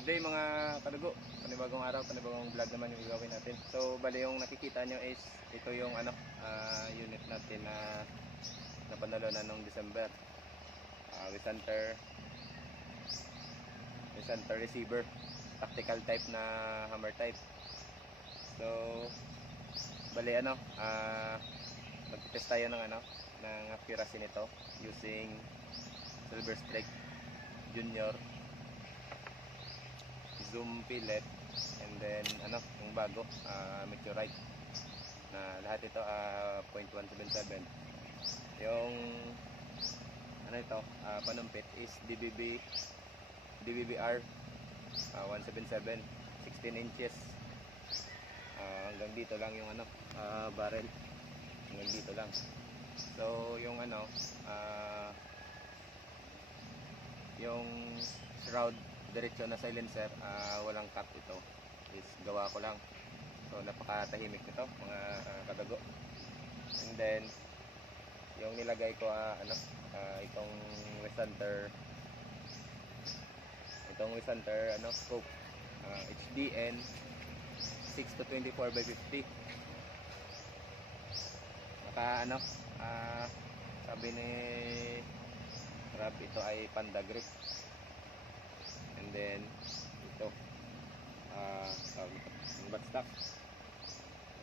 Good day mga kadugo, panibagong araw, panibagong vlog naman yung gagawin natin. So bali yung nakikita nyo is ito yung unit natin na napanalo na nung December. Wisenter receiver, tactical type na hammer type. So bali magtitest tayo ng ng accuracy nito using Silver Strike Junior Zoom Fillet, and then yung bago Meteorite na lahat ito 0.177. Yung panumpit is DBBR 177, 16 inches. Hanggang dito lang yung barrel, hanggang dito lang. So yung yung shroud diretso na silencer, walang cut ito, is gawa ko lang. So napakatahimik nito mga kadago. And then yung nilagay ko itong Wisenter scope, HDN 6 to 24 by 50. Sabi ni Rab, ito ay Panda grip. And then ito yung buttstock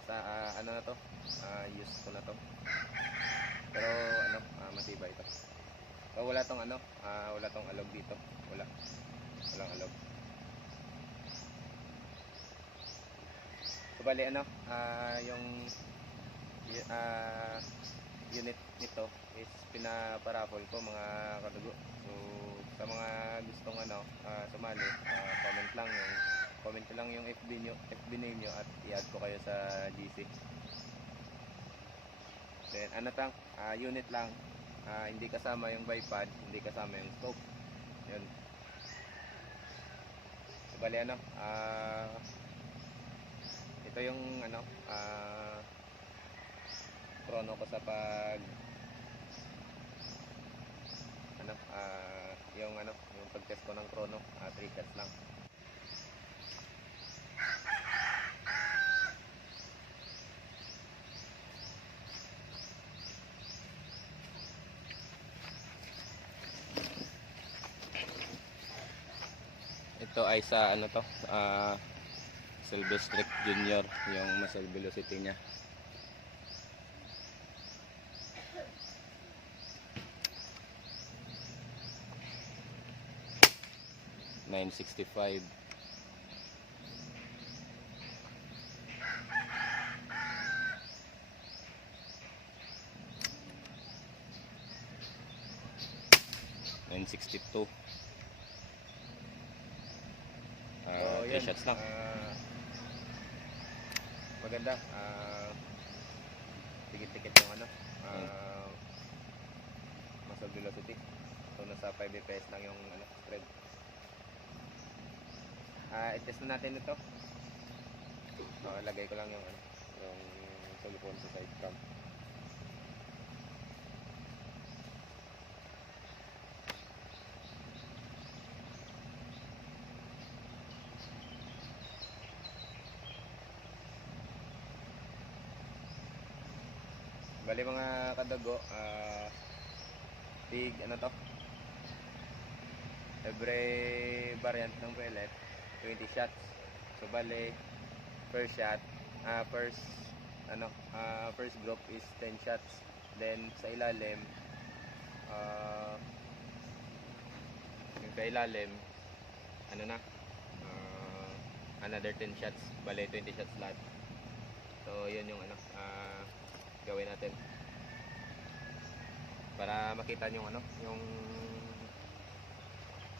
sa use ko na to, pero matibay ito. So wala tong alog dito, walang alog. So bali yung unit nito is pinaparapol ko mga kadugo. So sa mga gustong sumali, comment lang yung FB name nyo at i-add ko kayo sa GC. Then unit lang, hindi kasama yung bipod, hindi kasama yung scope. Yun. So bali ito yung chrono ko sa yung pag-test ko ng chrono, 3 tests lang. Ito ay sa Silver Strike Junior, yung muscle velocity niya. $965. $962. 3 shots lang. Maganda. Tikit-tikit yung muscle velocity. So nasa 5 FPS lang yung spread. I-test na natin ito. Lagay ko lang yung silicone sa side cam. Bali mga kadago, every variant ng pellet 20 shots. So bali first group is 10 shots. Then sa ilalim, yung sa ilalim another 10 shots, bali 20 shots lahat. So yun yung gawin natin para makita nyo yung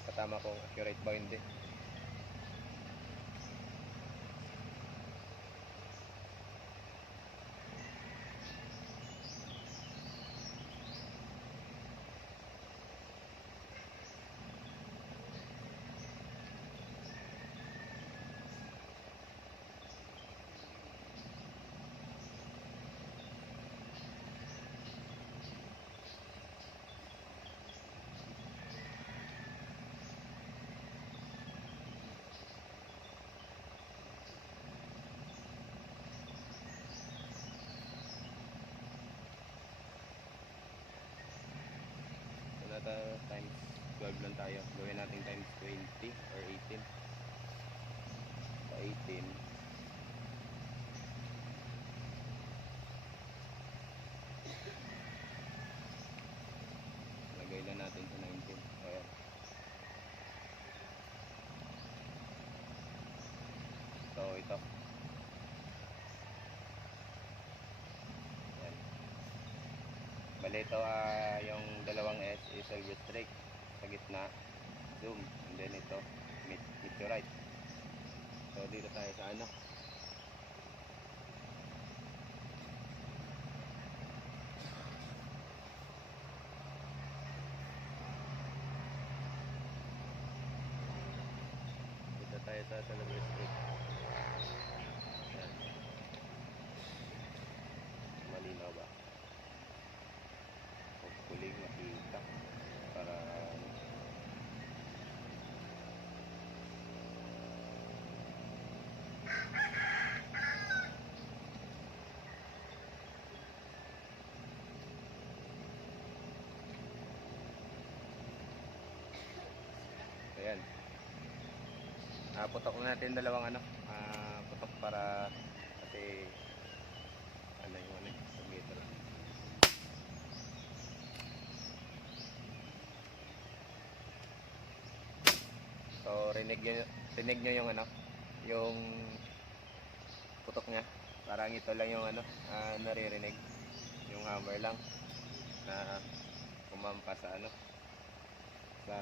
katama kong accurate ba hindi. times 12 lang tayo. Gawin natin times 20 or 18. Sa 18. Lagay lang natin sa 19. So, ayan. So, ito. Ayan. Bali ito, yung dalawang S is restrict sa gitna, zoom, and then ito meteorite. So dito tayo sa ano, dito tayo sa Salabres Street. Ayan. Malinaw ba? Hopefully makita para ayan. Putok na natin dalawang ano, putok para kasi ano yung ano, dito lang. So rinig nyo yung ano, yung putok niya. Parang ito lang yung ano, naririnig. Yung hammer lang na kumampa sa ano, sa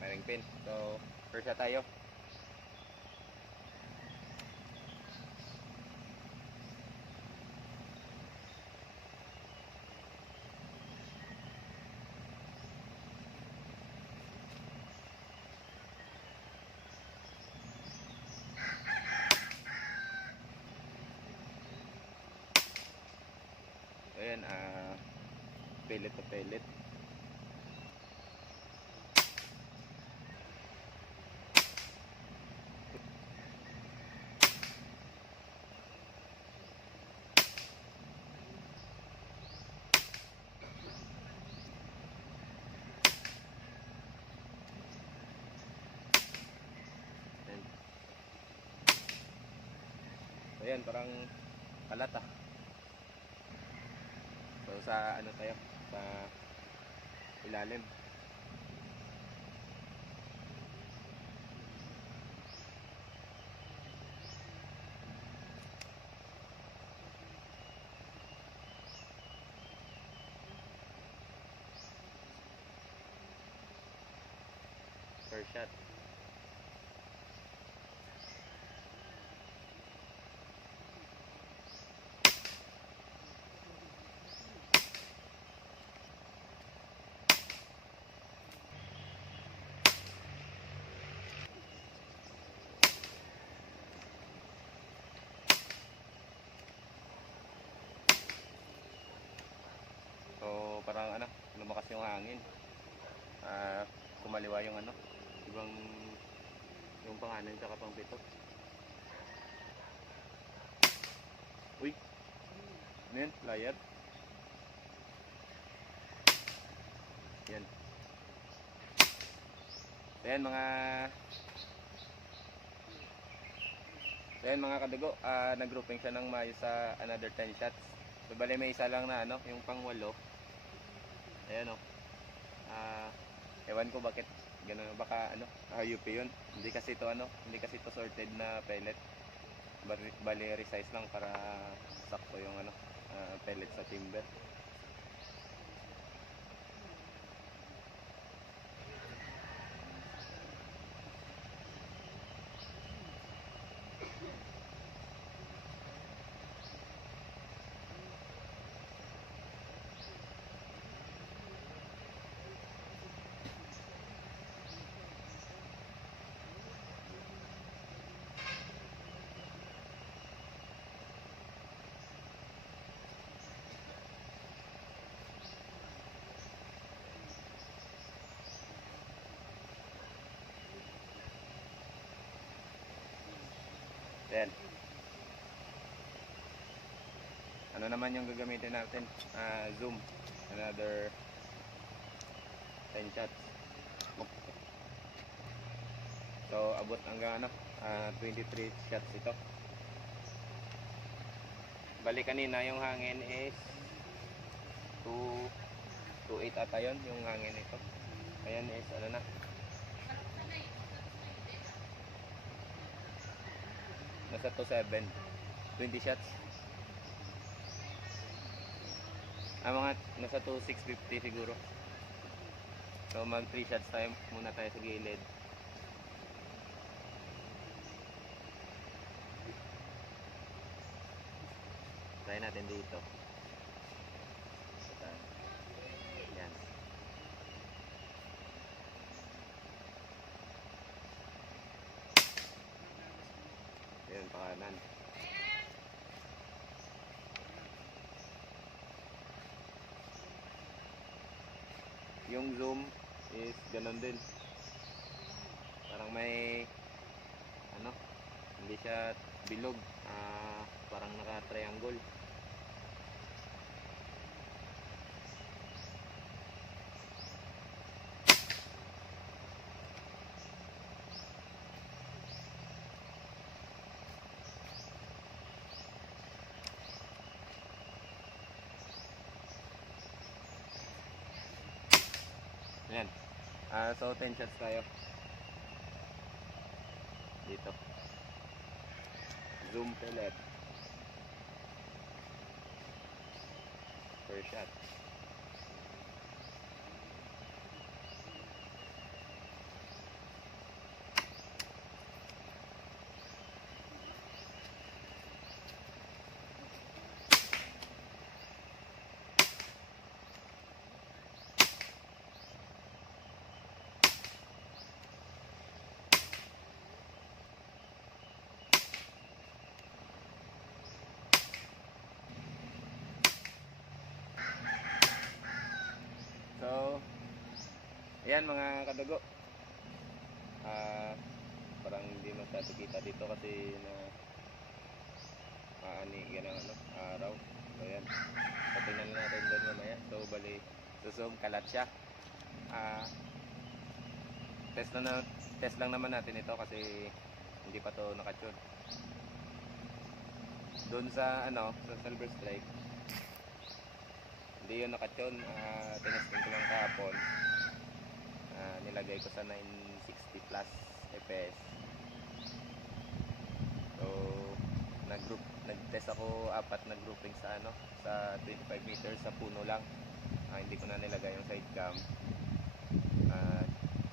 firing pin. So first na tayo. So ayan, pellet to pellet. Ayan. So ayan, parang kalat ah. So sa ano tayo, sa ilalim. First shot. So parang ano, lumakas yung hangin. Kumaliwa yung ano, ibang yung pangalan tsaka pang pito. Uy, ano yan? Flyer? Yan. Ayan mga kadugo, nag-grouping siya ng maayos sa another 10 shots. So bali may isa lang na ano, yung pang 8. Ayan o. Ewan ko bakit gano'n, baka ano, UP yun. Hindi kasi ito ano, hindi kasi ito sorted na pellet. Bali resize lang para sakto yung ano, pellet sa timber. Ayan. Ano naman yung gagamitin natin? Zoom. Another 10 shots. So, abot hanggang 23 shots ito. Bali kanina yung hangin is 2.8 ata yun, yung hangin ito. Ayan is nasa 2.7. 20 shots. Mga nasa 2.650 siguro. So mag 3 shots tayo muna tayo sa gilid. Try natin dito. Yan. Yan, pakanan. Yung zoom is ganun din. Parang may hindi siya bilog. Parang naka-triangle. Ayan. So 10 shots tayo. Dito. Zoom pellet. Per shot. So, ayan mga kadago. Parang hindi masyado kita dito kasi na yan ang araw. So, ayan. Patingnan natin doon mamaya. So, bali, sa zoom, kalat siya. Test lang naman natin ito kasi hindi pa to nakatune. Doon sa sa Silver Strike, hindi yun nakatune. Tinesting ko lang kahapon. Nilagay ko sa 960 plus fps. So nag-test ako 4 na grouping sa sa 25 meters sa puno lang. Hindi ko na nilagay yung side cam.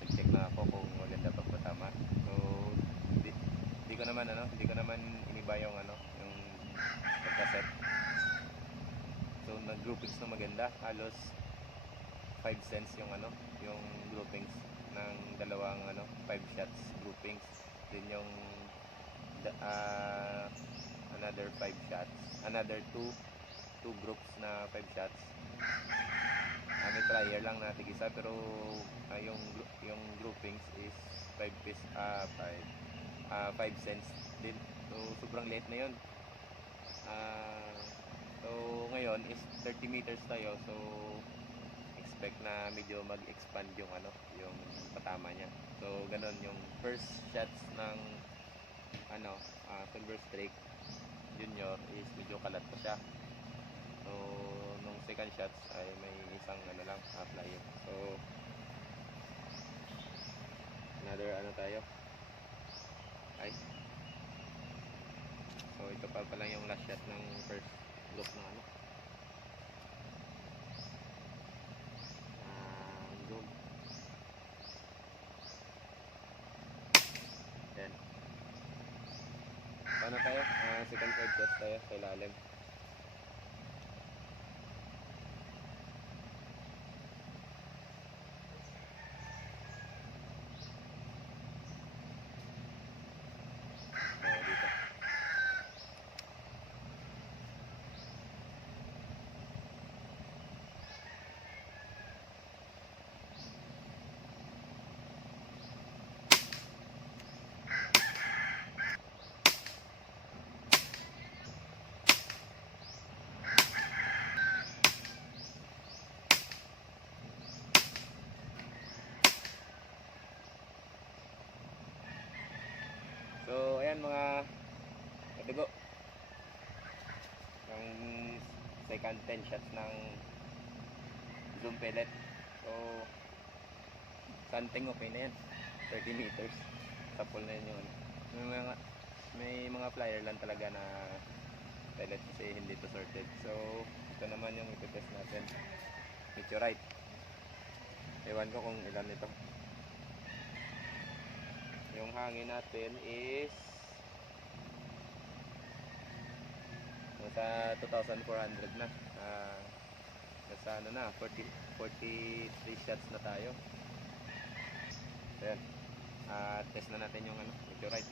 Nag-check na ako kung maganda pa ba tama. So hindi ko naman iniba yung yung pagka-set. So nag-groupings na maganda, halos 5 cents yung yung groupings ng dalawang 5 shots groupings. Din yung another 5 shots, another 2 groups na 5 shots. May prior lang na tig-isa pero yung groupings is 5 cents din. So sobrang late na yun. So ngayon is 30 meters tayo, so expect na medyo mag-expand yung yung patama niya. So ganun yung first shots ng Silver Strike Junior is medyo kalat pa siya. So nung second shots ay may isang lang flyer. So another tayo ay so ito pa lang yung last shot ng first look ng zoom. Then paano tayo? Second 5 shots tayo sa ilalim. yan mga kadugo. Yung second 10 shots ng zoom pellet. So something okay na yan. 30 meters. Tapol na yun yung ano. May mga flyer lang talaga na pellet kasi hindi to sorted. So ito naman yung ipitest natin. Meteorite. Ewan ko kung ilan ito. Yung hangin natin is nasa 2,400 na. Nasa ano na, 43 shots na tayo. Ayan. Test na natin yung ano, meteorite.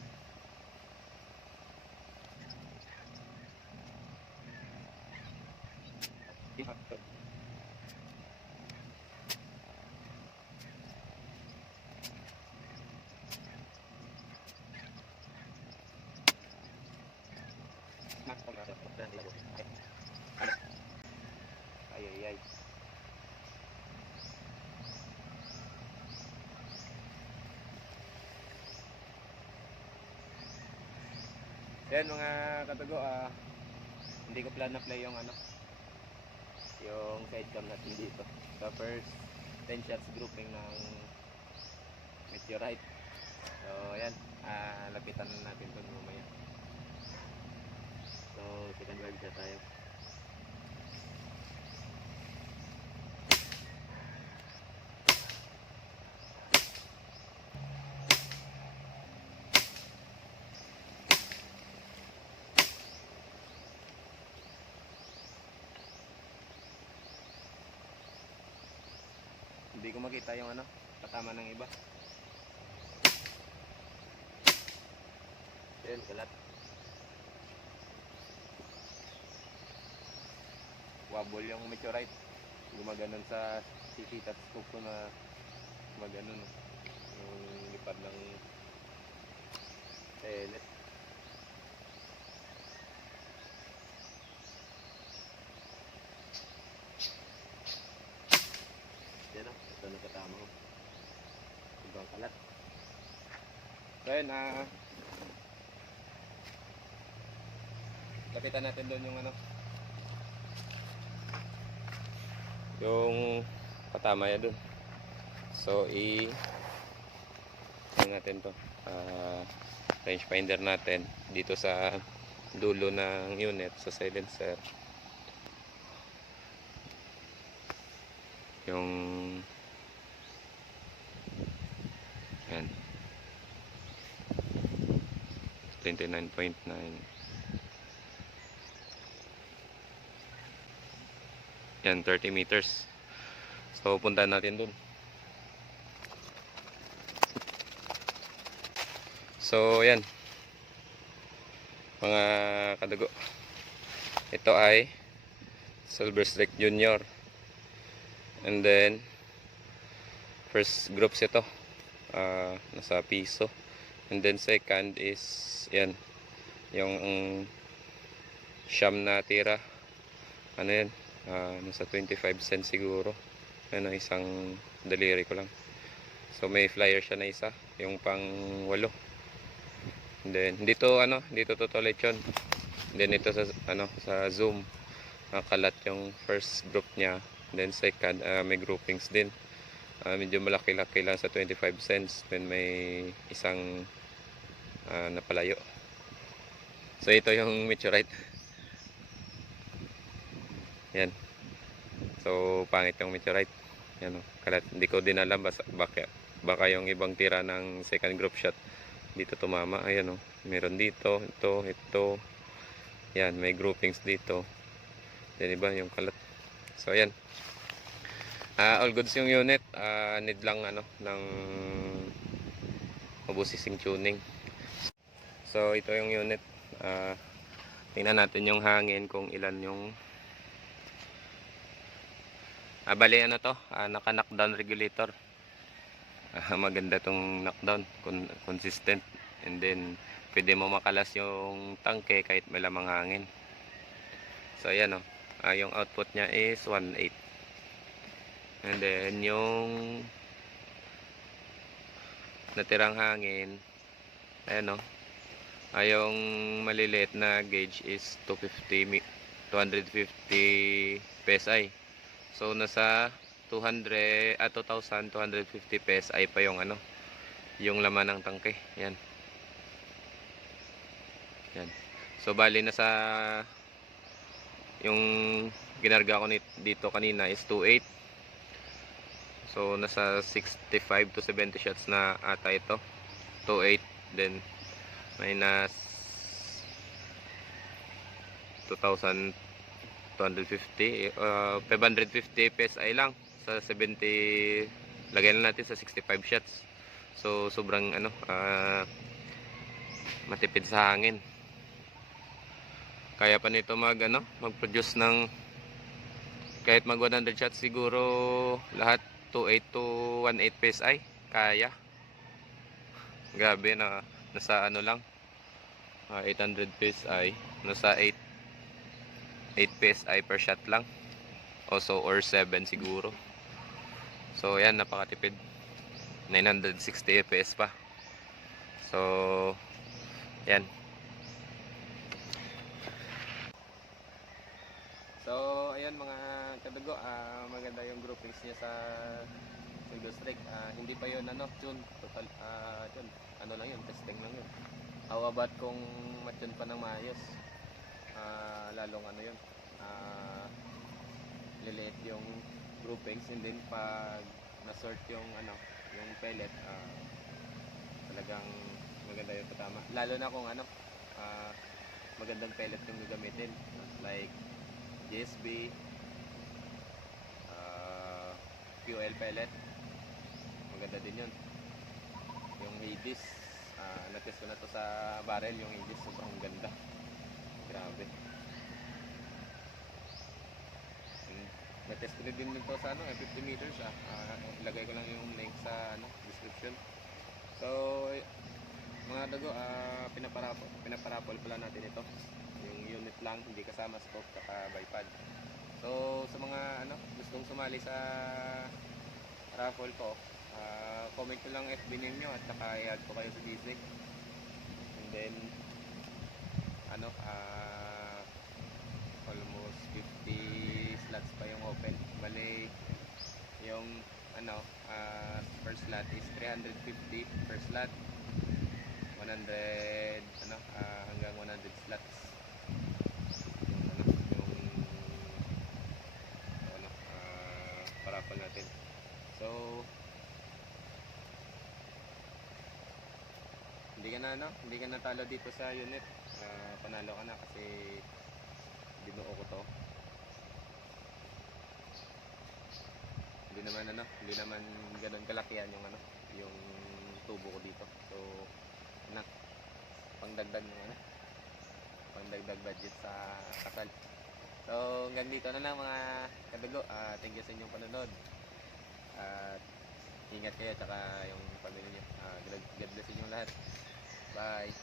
Ay ay ay. Yan mga katugo, hindi ko plan na play yung ano, yung side cam natin dito sa first 10 shots grouping ng meteorite. So ayan, lapitan na natin ito mamaya. So second wave siya tayo. Hindi ko makita yung ano, patama ng iba. Ayan, kalat. Wobble yung meteorite. Gumaganon sa CCTV scope ko na gumaganon. Yung lipad ng pellet. Yan o, ito nakatama ko. Ibang kalat. So yun, lapitan natin doon yung ano, yung patama ya doon. So ano natin to, range finder natin dito sa dulo ng unit sa silencer. Yung yan 29.9. Yan 30 meters. So punta natin dun. So yan mga kadugo, ito ay Silver Streak Junior, and then first groups ito nasa piso, and then second is yan yung siyam na tira, ano yan, nasa 25 cents siguro, ano, isang daliri ko lang. So may flyer siya na isa, yung pang 8. And then dito ano, dito totoo lechon. Then ito sa ano, sa zoom kalat yung first group niya. Then second, may groupings din. Medyo malaki-laki lang sa 25 cents. Then may isang napalayo. So ito yung meteorite. Yan. So pangit yung meteorite. Yan, kalat. Hindi ko din alam baka yung ibang tira ng second group shot dito tumama. Ayan o, meron dito, ito. Yan, may groupings dito. Yan, iba yung kalat. So ayan, all goods yung unit. Need lang ano ng mabusising tuning. So ito yung unit. Tingnan natin yung hangin kung ilan yung bali ano to, naka knockdown regulator. Maganda tong knockdown, consistent, and then pwede mo makalas yung tangke kahit may lamang hangin. So ayan o, yung output nya is 1.8, and then yung natirang hangin, ayan o, Yung maliliit na gauge is 250 PSI. So nasa 2,250 PSI pa yung ano, yung laman ng tangke. Yan. Yan. So bali nasa yung ginarga ko dito kanina is 2.8. So nasa 65 to 70 shots na ata ito. 2.8 then minus 2,250 550 PSI lang sa 70, lagay na natin sa 65 shots. So sobrang ano, matipid sa hangin. Kaya pa nito mag-produce ng kahit mag 100 shots siguro lahat 2.8 to 1.8 PSI. Kaya. Grabe na nasa ano lang 800 PSI, nasa 8 PSI per shot lang. Also or 7 siguro. So yan, napakatipid. 960 FPS pa. So yan. So ayan mga kadugo, maganda yung groupings niya sa single strike. Hindi pa yun tune total, yun, ano lang yun, testing lang yun. How about kung matune pa ng maayos, lalong ano yun, liliit yung groupings, and then pag na-sort yung yung pellet, talagang maganda yung patama. Lalo na kung magandang pellet yung gagamitin, like GSB, fuel pellet, maganda din yun. Yung Hades, natest ko na to sa barrel, yung Hades sobrang ganda, grabe. Natest ko din nito sa 50 meters. Ilagay ko lang yung link sa description. So mga dago, pinaparapol pala natin ito, yung unit lang, hindi kasama scope saka bipod. So sa mga gustong sumali sa raffle ko, comment ko lang FB name nyo at saka i-add ko kayo sa Disney. And then almost 50 slots pa yung open. Bali yung per slot is 350 per slot, 100 hanggang 100 slots yung parapol natin. So hindi ka na talo dito sa unit. Panalo ka na kasi binuo ko to. Hindi naman ganoon kalakihan yung tubo ko dito. So pangdagdag budget sa kasal. So hanggang dito na lang mga kadugo. Thank you sa inyong panonood. At ingat kayo, tsaka yung pamilya niyo. God bless inyo lahat. Bye.